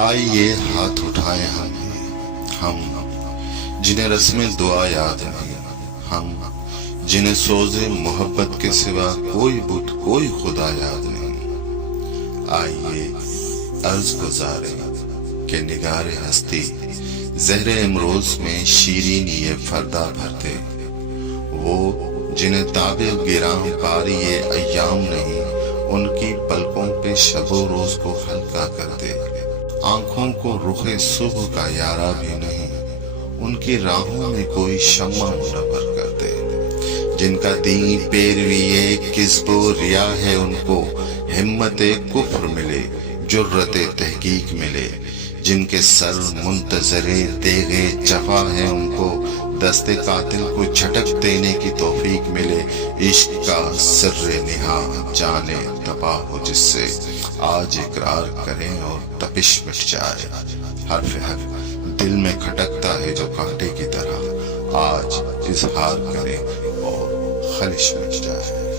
آئیے ہاتھ اٹھائے ہم جنہیں رسم دعا یاد نہیں، ہم جنہیں سوز محبت کے سوا کوئی بت کوئی خدا یاد نہیں۔ آئیے عرض گزارے کہ نگار ہستی زہر امروز میں شیرین یہ فردا بھرتے، وہ جنہیں تاب گراں پاری یہ ایام نہیں، ان کی پلکوں پہ شب و روز کو ہلکا کرتے۔ آنکھوں کو رخ صبح کا یارہ بھی نہیں، ان کی راہوں میں کوئی شمع منور کرتے۔ جن کا دین پیروی کذب و ریا ہے، ان کو ہمت کفر ملے، جرت تحقیق ملے۔ جن کے سر منتظر تیغ جفا ہے، ان کو دست قاتل کو جھٹک دینے کی توفیق ملے۔ عشق کا سر نہاں جانے تباہ ہو جس سے، آج اقرار کریں اور تپش مٹ جائے۔ حرف حق دل میں کھٹکتا ہے جو کانٹے کی طرح، آج اظہار کریں اور خلش مٹ جائے۔